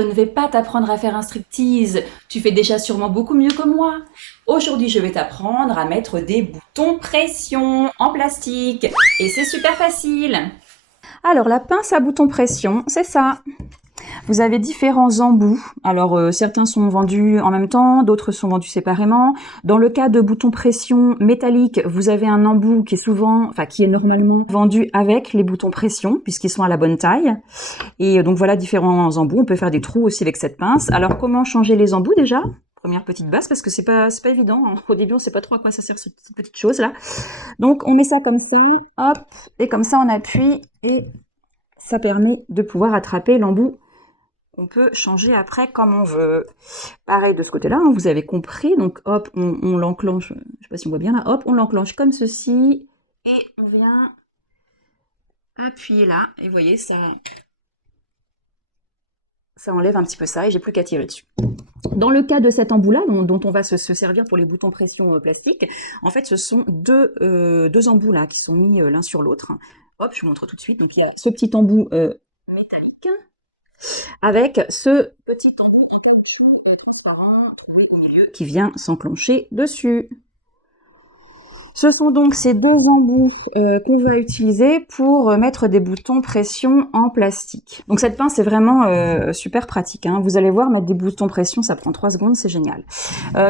je ne vais pas t'apprendre à faire un striptease. Tu fais déjà sûrement beaucoup mieux que moi. Aujourd'hui, je vais t'apprendre à mettre des boutons pression en plastique. Et c'est super facile. Alors, la pince à bouton pression, c'est ça. Vous avez différents embouts. Alors, certains sont vendus en même temps, d'autres sont vendus séparément. Dans le cas de boutons pression métalliques, vous avez un embout qui est normalement vendu avec les boutons pression, puisqu'ils sont à la bonne taille. Et donc voilà différents embouts. On peut faire des trous aussi avec cette pince. Alors, comment changer les embouts déjà? Première petite base, parce que c'est pas évident. Au début, on sait pas trop à quoi ça sert cette petite chose là. Donc, on met ça comme ça, hop, et comme ça, on appuie et ça permet de pouvoir attraper l'embout. On peut changer après comme on veut. Pareil de ce côté-là, hein, vous avez compris. Donc hop, on l'enclenche, je ne sais pas si on voit bien là, hop, on l'enclenche comme ceci. Et on vient appuyer là. Et vous voyez, ça enlève un petit peu ça et j'ai plus qu'à tirer dessus. Dans le cas de cet embout-là, dont on va se servir pour les boutons pression plastique, en fait, ce sont deux embouts là qui sont mis l'un sur l'autre. Hop, je vous montre tout de suite. Donc il y a ce petit embout métallique avec ce petit embout en caoutchouc transparent au milieu qui vient s'enclencher dessus. Ce sont donc ces deux embouts qu'on va utiliser pour mettre des boutons pression en plastique. Donc cette pince est vraiment super pratique, hein. Vous allez voir, mettre des boutons pression, ça prend 3 secondes, c'est génial.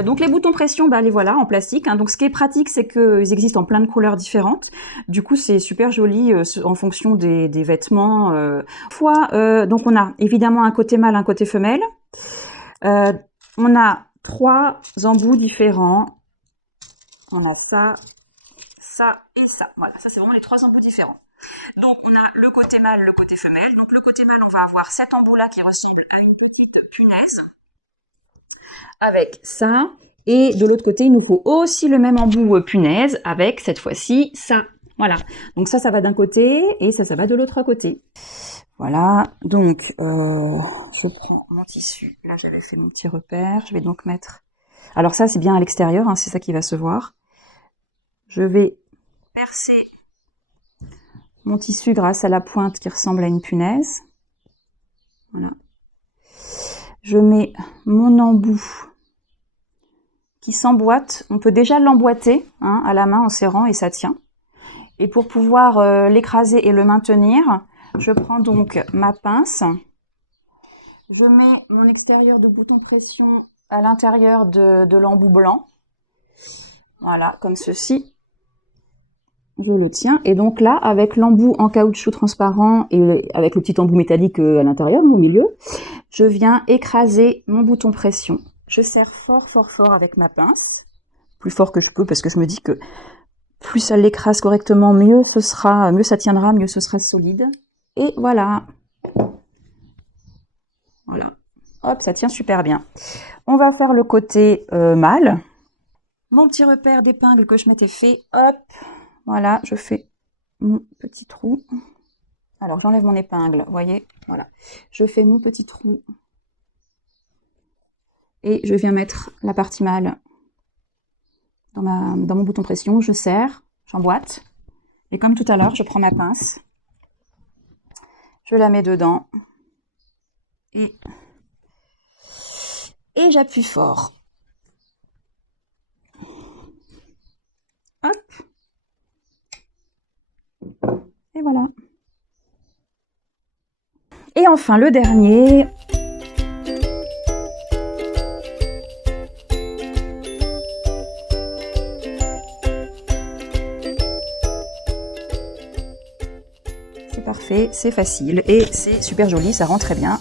Donc les boutons pression, bah, les voilà en plastique, hein. Donc ce qui est pratique, c'est qu'ils existent en plein de couleurs différentes. Du coup, c'est super joli en fonction des vêtements. Donc on a évidemment un côté mâle, un côté femelle. On a 3 embouts différents. On a ça, ça et ça. Voilà, ça c'est vraiment les 3 embouts différents. Donc on a le côté mâle, le côté femelle. Donc le côté mâle, on va avoir cet embout-là qui ressemble à une petite punaise. Avec ça. Et de l'autre côté, il nous faut aussi le même embout punaise avec cette fois-ci ça. Voilà. Donc ça va d'un côté et ça va de l'autre côté. Voilà. Donc je prends mon tissu. Là, j'avais fait mon petit repère. Je vais donc mettre... Alors ça, c'est bien à l'extérieur, hein, c'est ça qui va se voir. Je vais percer mon tissu grâce à la pointe qui ressemble à une punaise. Voilà. Je mets mon embout qui s'emboîte. On peut déjà l'emboîter hein, à la main en serrant et ça tient. Et pour pouvoir l'écraser et le maintenir, je prends donc ma pince. Je mets mon extérieur de bouton pression à l'intérieur de l'embout blanc. Voilà, comme ceci. Je le tiens. Et donc là, avec l'embout en caoutchouc transparent et avec le petit embout métallique à l'intérieur, au milieu, je viens écraser mon bouton pression. Je serre fort, fort, fort avec ma pince. Plus fort que je peux parce que je me dis que plus ça l'écrase correctement, mieux ça tiendra, mieux ce sera solide. Et voilà. Voilà. Hop, ça tient super bien. On va faire le côté mâle. Mon petit repère d'épingle que je m'étais fait, hop. Voilà, je fais mon petit trou. Alors, j'enlève mon épingle, vous voyez, voilà. Je fais mon petit trou. Et je viens mettre la partie mâle dans mon bouton pression. Je serre, j'emboîte. Et comme tout à l'heure, je prends ma pince. Je la mets dedans. Et j'appuie fort. Hop. Et voilà. Et enfin, le dernier. C'est parfait, c'est facile et c'est super joli, ça rend très bien.